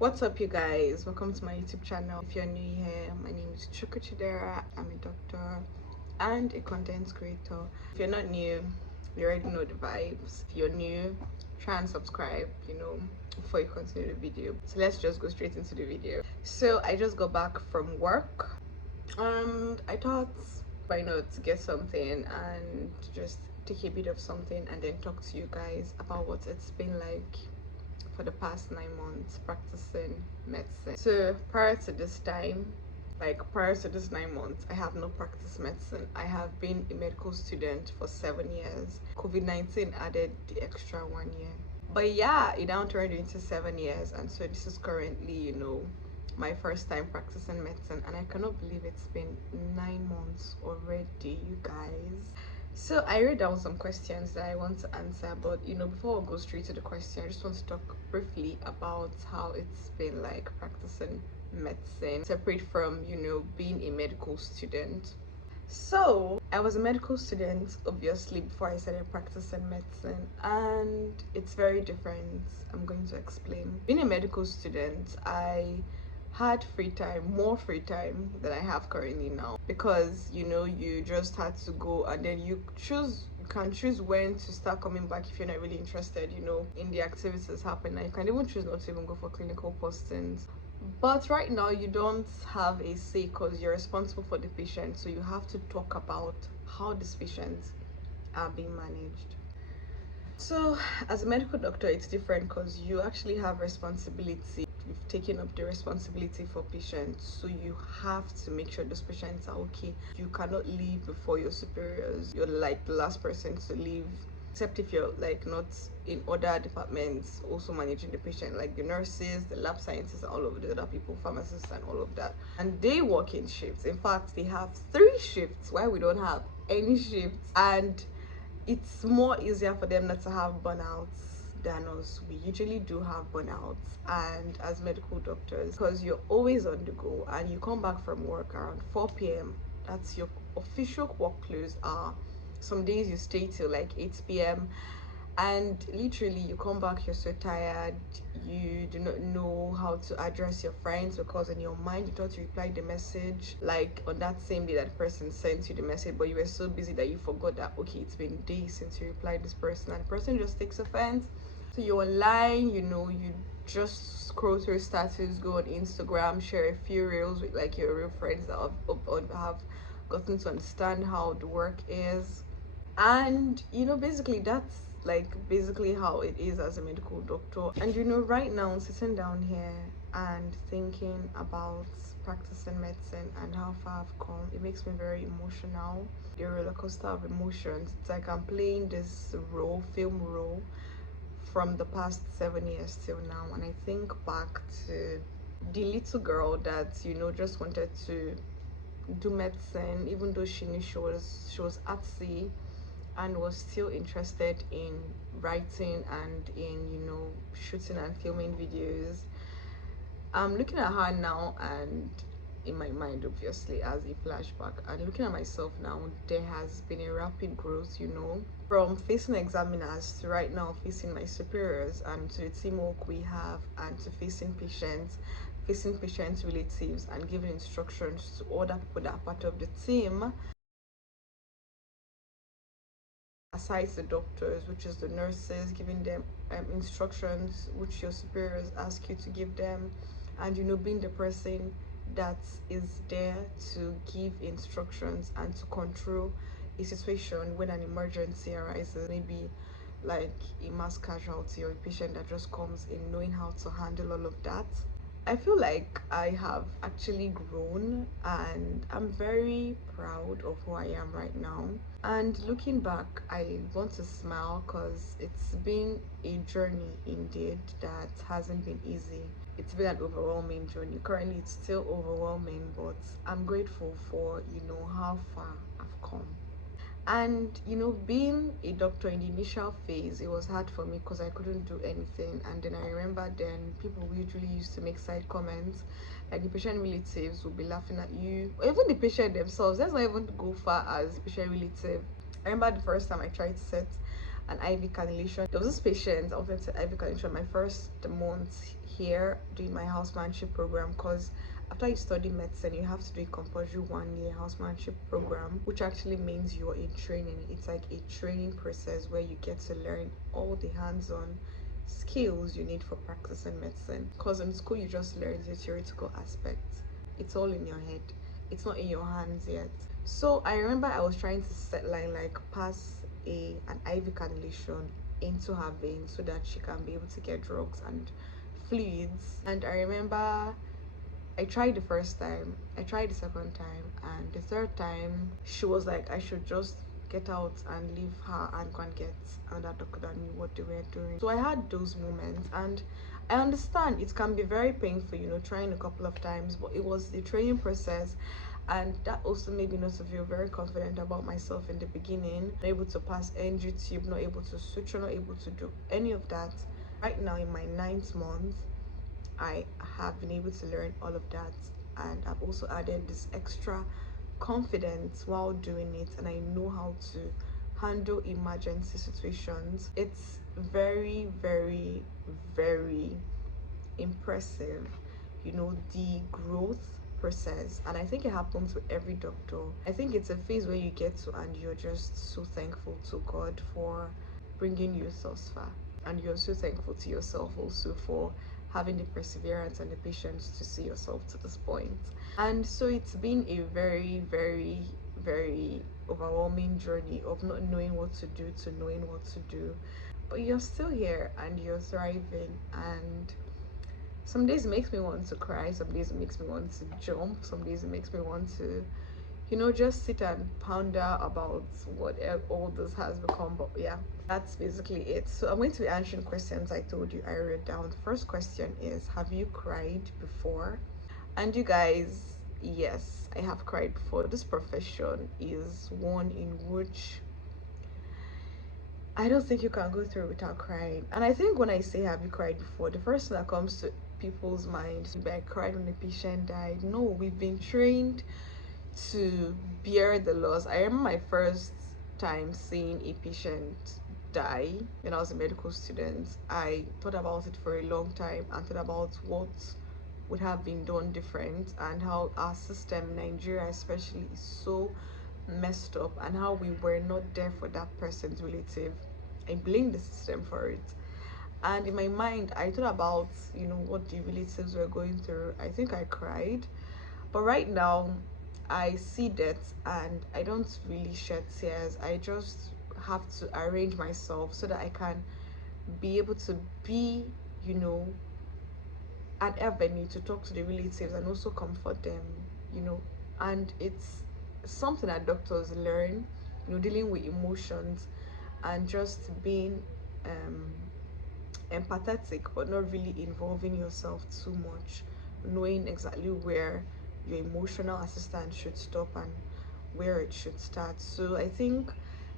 What's up, you guys? Welcome to my YouTube channel. If you're new here, my name is Chukwu. I'm a doctor and a content creator. If you're not new, you already know the vibes. If you're new, try and subscribe, before you continue the video. So let's just go straight into the video. So I just got back from work and I thought, why not get something and just take a bit of something and then talk to you guys about what it's been like for the past 9 months practicing medicine. So prior to this 9 months, I have not practiced medicine. I have been a medical student for 7 years. COVID-19 added the extra 1 year, but yeah, it now turned into 7 years, and so this is currently my first time practicing medicine, and I cannot believe it's been 9 months already, you guys. So I wrote down some questions that I want to answer, but before we go straight to the question, I just want to talk briefly about how it's been like practicing medicine, separate from being a medical student. So I was a medical student, obviously, before I started practicing medicine, and it's very different. I'm going to explain. Being a medical student, I had more free time than I have currently now, because you just had to go, and then you can choose when to start coming back if you're not really interested in the activities happening. You can even choose not to even go for clinical postings. But right now you don't have a say, because you're responsible for the patient, so you have to talk about how these patients are being managed. So as a medical doctor, it's different because you actually have responsibility. You've taken up the responsibility for patients, so you have to make sure those patients are okay. You cannot leave before your superiors. You're like the last person to leave, except if you're like not in other departments also managing the patient, like the nurses, the lab scientists, and all of the other people, pharmacists and all of that. And they work in shifts. In fact, they have 3 shifts while we don't have any shifts, and it's more easier for them not to have burnouts than us. We usually do have burnouts, and as medical doctors, because you're always on the go and you come back from work around 4 p.m. that's your official work close hour. Some days you stay till like 8 p.m. and literally you come back, you're so tired, you do not know how to address your friends, because in your mind you thought you replied the message like on that same day that the person sent you the message, but you were so busy that you forgot that, okay, it's been days since you replied this person, and the person just takes offense. So you're online, you just scroll through status, go on Instagram, share a few reels with like your real friends that have gotten to understand how the work is. And basically that's like basically how it is as a medical doctor. And right now, sitting down here and thinking about practicing medicine and how far I've come, it makes me very emotional. A roller coaster of emotions. It's like I'm playing this film role from the past 7 years till now, and I think back to the little girl that just wanted to do medicine, even though she knew she was artsy and was still interested in writing and in shooting and filming videos. I'm looking at her now, and in my mind, obviously, as a flashback, and looking at myself now, there has been a rapid growth, from facing examiners to right now facing my superiors, and to the teamwork we have, and to facing patients relatives, and giving instructions to other people that are part of the team, aside the doctors, which is the nurses, giving them instructions which your superiors ask you to give them, and being the person that is there to give instructions and to control a situation when an emergency arises, maybe like a mass casualty or a patient that just comes in, knowing how to handle all of that. I feel like I have actually grown, and I'm very proud of who I am right now. And looking back, I want to smile, because it's been a journey indeed that hasn't been easy. It's been an overwhelming journey. Currently, it's still overwhelming, but I'm grateful for how far I've come. And being a doctor in the initial phase, it was hard for me because I couldn't do anything. And then I remember then people usually used to make side comments, like the patient relatives would be laughing at you, or even the patient themselves. Let's not even go far as patient relative. I remember the first time I tried to set an IV cannulation. There was this patient, I wanted to IV cannulation my first month here doing my housemanship program, because after you study medicine, you have to do a compulsory 1 year housemanship program, which actually means you're in training. It's like a training process where you get to learn all the hands-on skills you need for practicing medicine. Because in school, you just learn the theoretical aspects. It's all in your head. It's not in your hands yet. So I remember I was trying to set like pass an IV cannulation into her vein so that she can be able to get drugs and fluids. And I remember I tried the first time, I tried the second time, and the third time she was like I should just get out and leave her and go and get another doctor that knew what they were doing. So I had those moments, and I understand it can be very painful, trying a couple of times, but it was the training process, and that also made me not to feel very confident about myself in the beginning. Not able to pass NG tube, not able to suture, not able to do any of that. Right now in my 9th month, I have been able to learn all of that, and I've also added this extra confidence while doing it, and I know how to handle emergency situations. It's very, very, very impressive, the growth process, and I think it happens with every doctor. I think it's a phase where you get to and you're just so thankful to God for bringing you thus far, and you're so thankful to yourself also for having the perseverance and the patience to see yourself to this point. And so it's been a very, very, very overwhelming journey of not knowing what to do to knowing what to do, but you're still here and you're thriving. And some days it makes me want to cry, some days it makes me want to jump, some days it makes me want to just sit and ponder about what all this has become. But yeah, that's basically it. So I'm going to be answering questions I told you I wrote down. The first question is, have you cried before? And you guys, yes, I have cried before. This profession is one in which I don't think you can go through without crying. And I think when I say have you cried before, the first thing that comes to people's minds, I cried when a patient died. No, we've been trained to bear the loss. I remember my first time seeing a patient die when I was a medical student. I thought about it for a long time and thought about what would have been done different, and how our system, Nigeria especially, is so messed up, and how we were not there for that person's relative. I blame the system for it. And in my mind, I thought about, what the relatives were going through. I think I cried. But right now, I see that and I don't really shed tears. I just have to arrange myself so that I can be able to be, an avenue to talk to the relatives and also comfort them, you know. And it's something that doctors learn, dealing with emotions and just being um, empathetic, but not really involving yourself too much, knowing exactly where your emotional assistance should stop and where it should start. So I think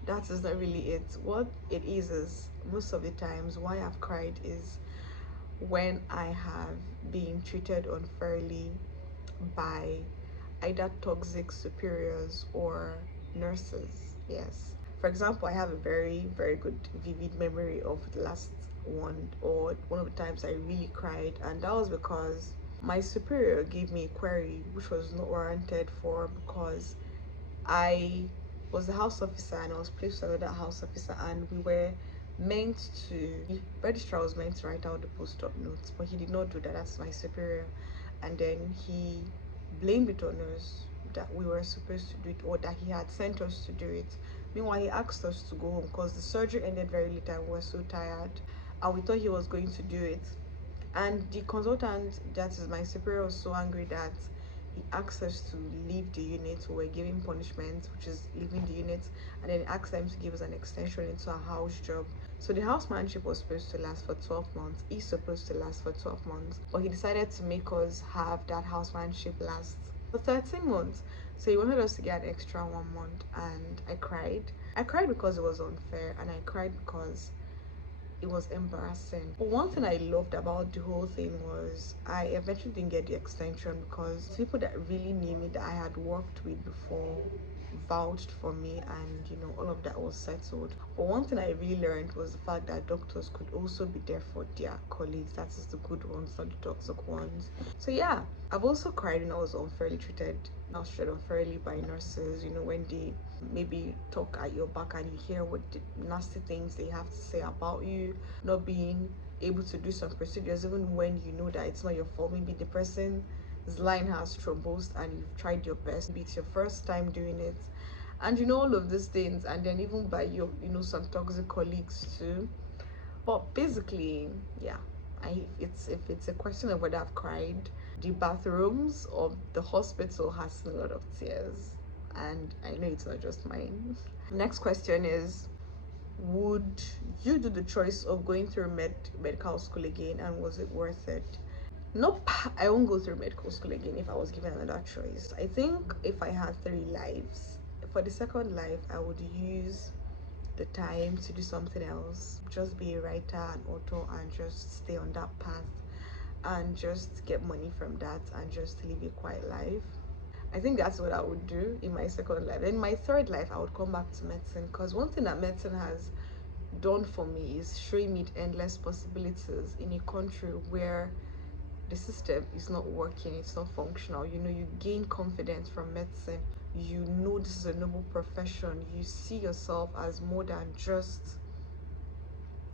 that is not really it. What it is most of the times why I've cried is when I have been treated unfairly by either toxic superiors or nurses. Yes. For example, I have a very, very good, vivid memory of the last one of the times I really cried, and that was because my superior gave me a query which was not warranted for, because I was the house officer and I was placed with another house officer, and we were meant to, the registrar was meant to write out the post-op notes, but he did not do that. That's my superior. And then he blamed it on us that we were supposed to do it, or that he had sent us to do it. Meanwhile, he asked us to go home because the surgery ended very late and we were so tired, and we thought he was going to do it. And the consultant, that is my superior, was so angry that he asked us to leave the unit. We were giving punishment, which is leaving the unit, and then he asked them to give us an extension into a house job. So the housemanship was supposed to last for 12 months. He's supposed to last for 12 months, but he decided to make us have that housemanship last for 13 months. So he wanted us to get an extra 1 month, and I cried. I cried because it was unfair, and I cried because it was embarrassing. But one thing I loved about the whole thing was I eventually didn't get the extension because people that really knew me, that I had worked with before, vouched for me, and all of that was settled. But one thing I really learned was the fact that doctors could also be there for their colleagues, that is the good ones, not the toxic ones. So yeah, I've also cried when I was unfairly treated. I was treated unfairly by nurses, when they maybe talk at your back and you hear what the nasty things they have to say about you, not being able to do some procedures even when you know that it's not your fault. Maybe the person's line has thrombosed and you've tried your best. Maybe it's your first time doing it, and all of these things, and then even by your some toxic colleagues too. But basically, yeah, if it's a question of whether I've cried, the bathrooms of the hospital has seen a lot of tears, and I know it's not just mine. Next question is, would you do the choice of going through medical school again, and was it worth it? Nope, I won't go through medical school again if I was given another choice. I think if I had 3 lives, for the second life, I would use the time to do something else, just be a writer, an author, and just stay on that path and just get money from that and just live a quiet life. I think that's what I would do in my second life. In my third life, I would come back to medicine, because one thing that medicine has done for me is showing me endless possibilities in a country where the system is not working, it's not functional. You gain confidence from medicine. This is a noble profession. You see yourself as more than just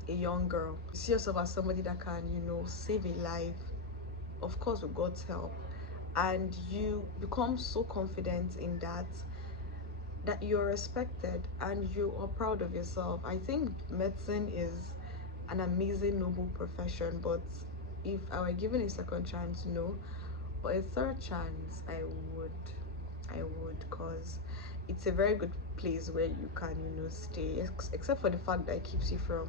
a young girl. You see yourself as somebody that can, save a life, of course with God's help. And you become so confident in that you're respected and you are proud of yourself. I think medicine is an amazing, noble profession, but if I were given a second chance, no. But a third chance, I would, because it's a very good place where you can, stay, except for the fact that it keeps you from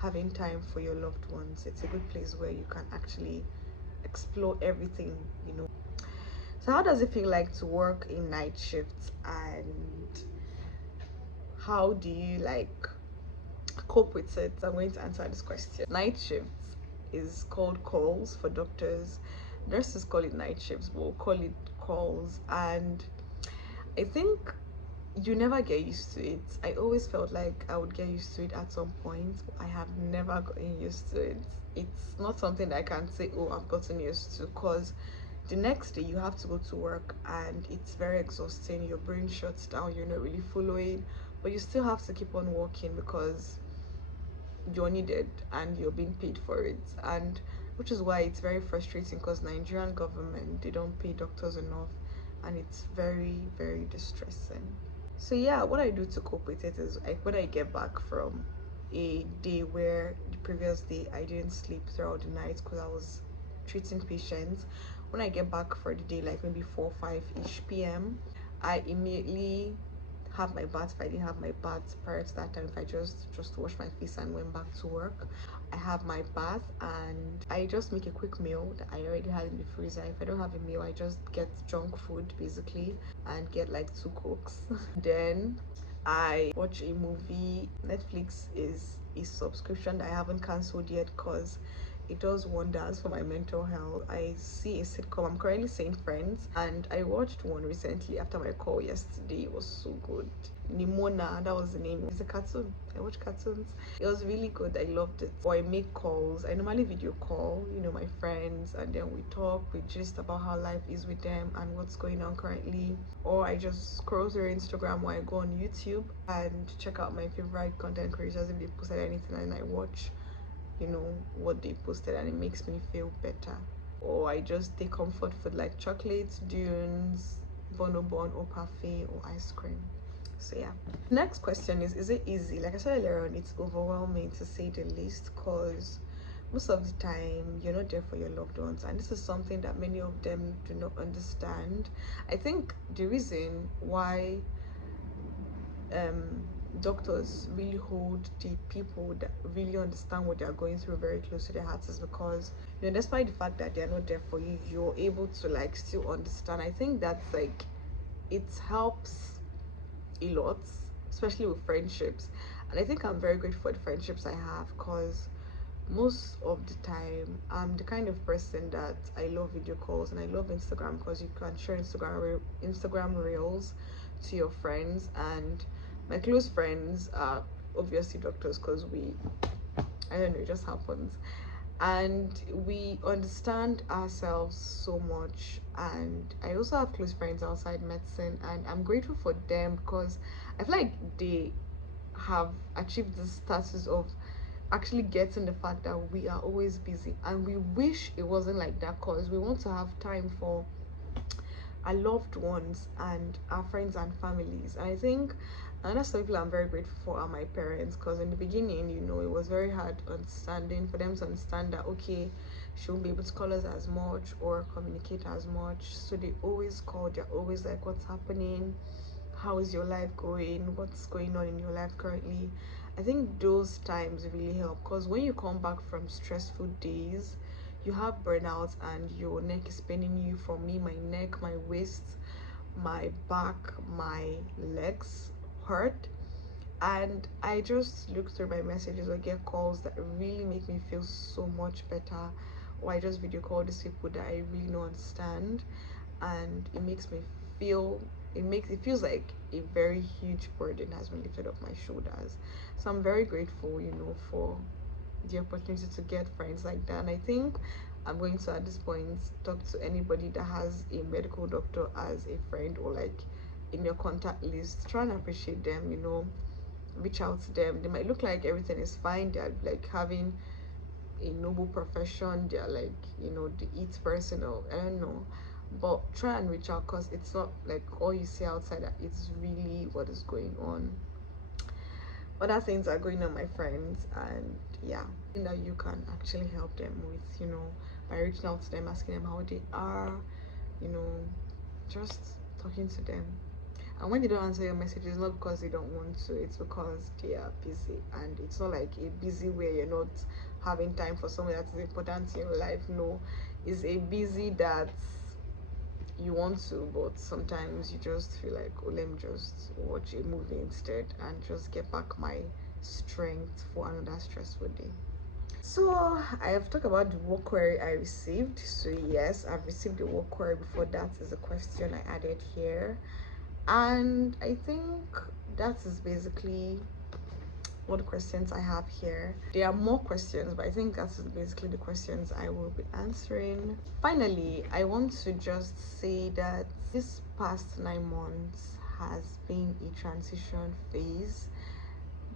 having time for your loved ones. It's a good place where you can actually explore everything. So how does it feel like to work in night shifts, and how do you cope with it? I'm going to answer this question. Night shifts is called calls for doctors. Nurses call it night shifts, but we'll call it calls. And I think you never get used to it. I always felt like I would get used to it at some point, but I have never gotten used to it. It's not something that I can say, oh, I've gotten used to, because the next day you have to go to work and it's very exhausting. Your brain shuts down, you're not really following, but you still have to keep on working because you're needed and you're being paid for it. And which is why it's very frustrating, because Nigerian government, they don't pay doctors enough, and it's very, very distressing. So yeah, what I do to cope with it is, like, when I get back from a day where the previous day I didn't sleep throughout the night because I was treating patients, when I get back for the day, like maybe 4 5 ish p.m., I immediately have my bath. If I didn't have my bath prior to that time, if I just washed my face and went back to work, I have my bath and I just make a quick meal that I already had in the freezer. If I don't have a meal, I just get junk food basically and get like 2 cokes. Then I watch a movie. Netflix is a subscription that I haven't cancelled yet, because it does wonders for my mental health. I see a sitcom. I'm currently seeing Friends, and I watched one recently after my call yesterday. It was so good. Nimona, that was the name. It's a cartoon. I watch cartoons. It was really good. I loved it. Or I make calls. I normally video call, my friends, and then we talk, we gist about how life is with them and what's going on currently. Or I just scroll through Instagram, or I go on YouTube and check out my favorite content creators if they posted anything, and I watch what they posted, and it makes me feel better. Or I just take comfort food like chocolates, dunes, bonobon, or parfait, or ice cream. So yeah. Next question is it easy? Like I said earlier on, it's overwhelming to say the least, because most of the time you're not there for your loved ones, and this is something that many of them do not understand. I think the reason why doctors really hold the people that really understand what they're going through very close to their hearts is because, despite the fact that they're not there for you, you're able to still understand. I think that's it helps a lot, especially with friendships. And I think I'm very grateful for the friendships I have, because most of the time I'm the kind of person that I love video calls and I love Instagram, because you can share Instagram reels to your friends, and my close friends are obviously doctors because I don't know, it just happens. And we understand ourselves so much. And I also have close friends outside medicine, and I'm grateful for them because I feel like they have achieved the status of actually getting the fact that we are always busy, and we wish it wasn't like that because we want to have time for our loved ones and our friends and families. And I think another people I'm very grateful for are my parents, because in the beginning, you know, it was very hard understanding for them to understand that okay, she won't be able to call us as much or communicate as much. So they always call, they're always like, what's happening? How is your life going? What's going on in your life currently? I think those times really help, because when you come back from stressful days, you have burnout and your neck is paining you. For me, my neck, my waist, my back, my legs hurt, and I just look through my messages or get calls that really make me feel so much better, or I just video call these people that I really don't understand, and it makes me feel, it feels like a very huge burden has been lifted off my shoulders. So I'm very grateful, you know, for the opportunity to get friends like that. And I think I'm going to at this point talk to anybody that has a medical doctor as a friend or like in your contact list. Try and appreciate them, you know, reach out to them. They might look like everything is fine, they're like having a noble profession, they're like, you know, the eat person, or I don't know, but try and reach out, because it's not like all you see outside, that it's really what is going on. Other things are going on, my friends, and yeah, that you can actually help them with, you know, by reaching out to them, asking them how they are, you know, just talking to them. And when they don't answer your messages, it's not because they don't want to, it's because they are busy. And it's not like a busy where you're not having time for someone that is important in your life. No, it's a busy that you want to, but sometimes you just feel like, oh, let me just watch a movie instead and just get back my strength for another stressful day. So I have talked about the work query I received. So yes, I've received the work query before. That is a question I added here, and I think that is basically what the questions I have here. There are more questions, but I think that's basically the questions I will be answering. Finally, I want to just say that this past 9 months has been a transition phase.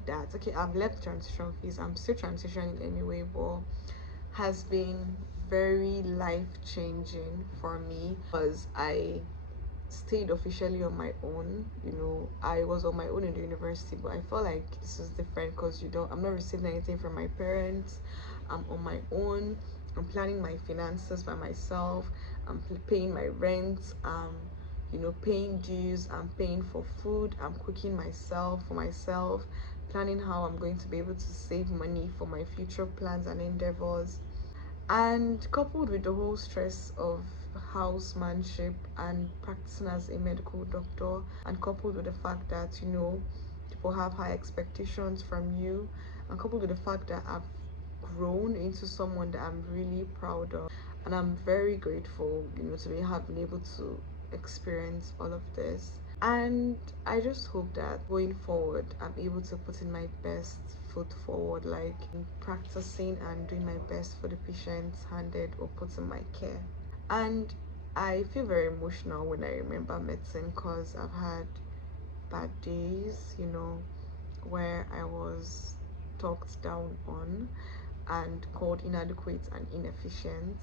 That okay, I've left transition phase, I'm still transitioning anyway, but has been very life-changing for me, because I stayed officially on my own. You know, I was on my own in the university, but I felt like this is different because I'm not receiving anything from my parents. I'm on my own. I'm planning my finances by myself. I'm paying my rent. You know, paying dues. I'm paying for food. I'm cooking myself for myself, planning how I'm going to be able to save money for my future plans and endeavors. And coupled with the whole stress of housemanship and practicing as a medical doctor, and coupled with the fact that, you know, people have high expectations from you, and coupled with the fact that I've grown into someone that I'm really proud of, and I'm very grateful, you know, to have been able to experience all of this. And I just hope that going forward, I'm able to put in my best foot forward, like in practicing and doing my best for the patients handed or put in my care. And I feel very emotional when I remember medicine, because I've had bad days, you know, where I was talked down on and called inadequate and inefficient,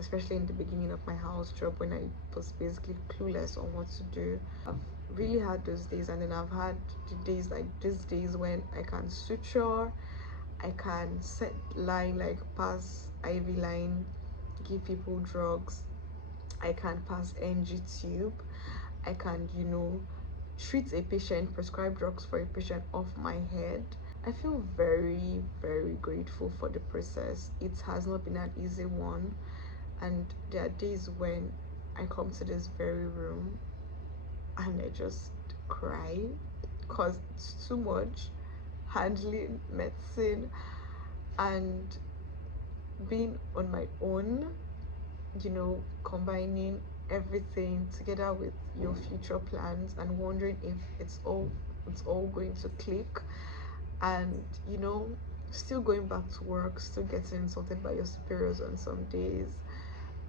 especially in the beginning of my house job when I was basically clueless on what to do. I've really had those days, and then I've had the days like these days when I can suture, I can set line, like pass IV line, give people drugs, I can pass NG tube, I can, you know, treat a patient, prescribe drugs for a patient off my head. I feel very, very grateful for the process. It has not been an easy one, and there are days when I come to this very room and I just cry because it's too much handling medicine and being on my own, you know, combining everything together with your future plans and wondering if it's all going to click, and still going back to work, still getting insulted by your superiors on some days,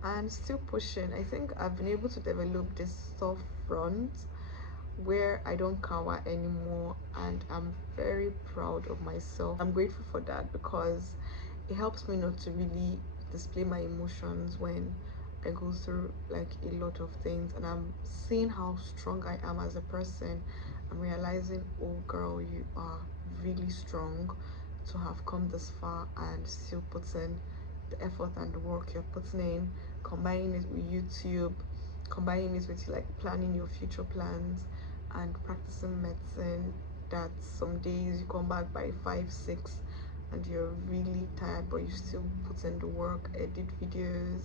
and still pushing. I think I've been able to develop this soft front where I don't cower anymore, and I'm very proud of myself. I'm grateful for that because it helps me not to really display my emotions when I go through like a lot of things, and I'm seeing how strong I am as a person. I'm realizing, oh girl, you are really strong to have come this far and still putting the effort and the work you're putting in, combining it with YouTube, combining it with like planning your future plans and practicing medicine, that some days you come back by 5 6 and you're really tired, but you still put in the work, edit videos.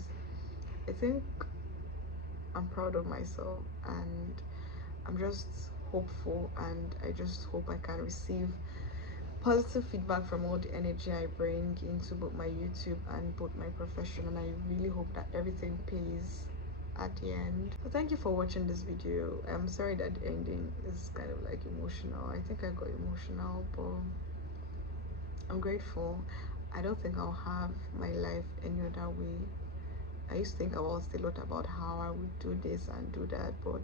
I think I'm proud of myself, and I'm just hopeful, and I just hope I can receive positive feedback from all the energy I bring into both my YouTube and both my profession, and I really hope that everything pays at the end. So thank you for watching this video. I'm sorry that the ending is kind of like emotional. I think I got emotional, but I'm grateful. I don't think I'll have my life any other way. I used to think about a lot about how I would do this and do that, but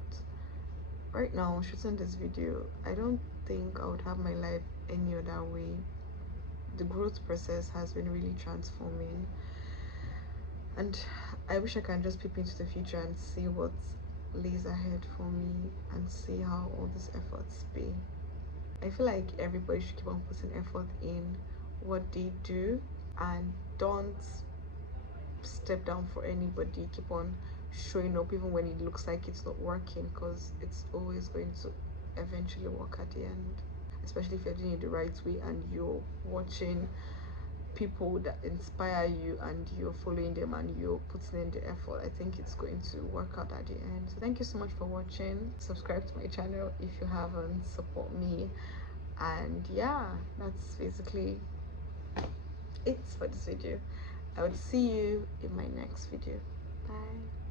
right now shooting this video, I don't think I would have my life any other way. The growth process has been really transforming, and I wish I can just peep into the future and see what lays ahead for me and see how all these efforts pay. I feel like everybody should keep on putting effort in what they do, and don't step down for anybody. Keep on showing up even when it looks like it's not working, because it's always going to eventually work at the end, especially if you're doing it the right way and you're watching people that inspire you and you're following them and you're putting in the effort. I think it's going to work out at the end. So thank you so much for watching. Subscribe to my channel if you haven't, support me, and yeah, that's basically it for this video. I would see you in my next video. Bye.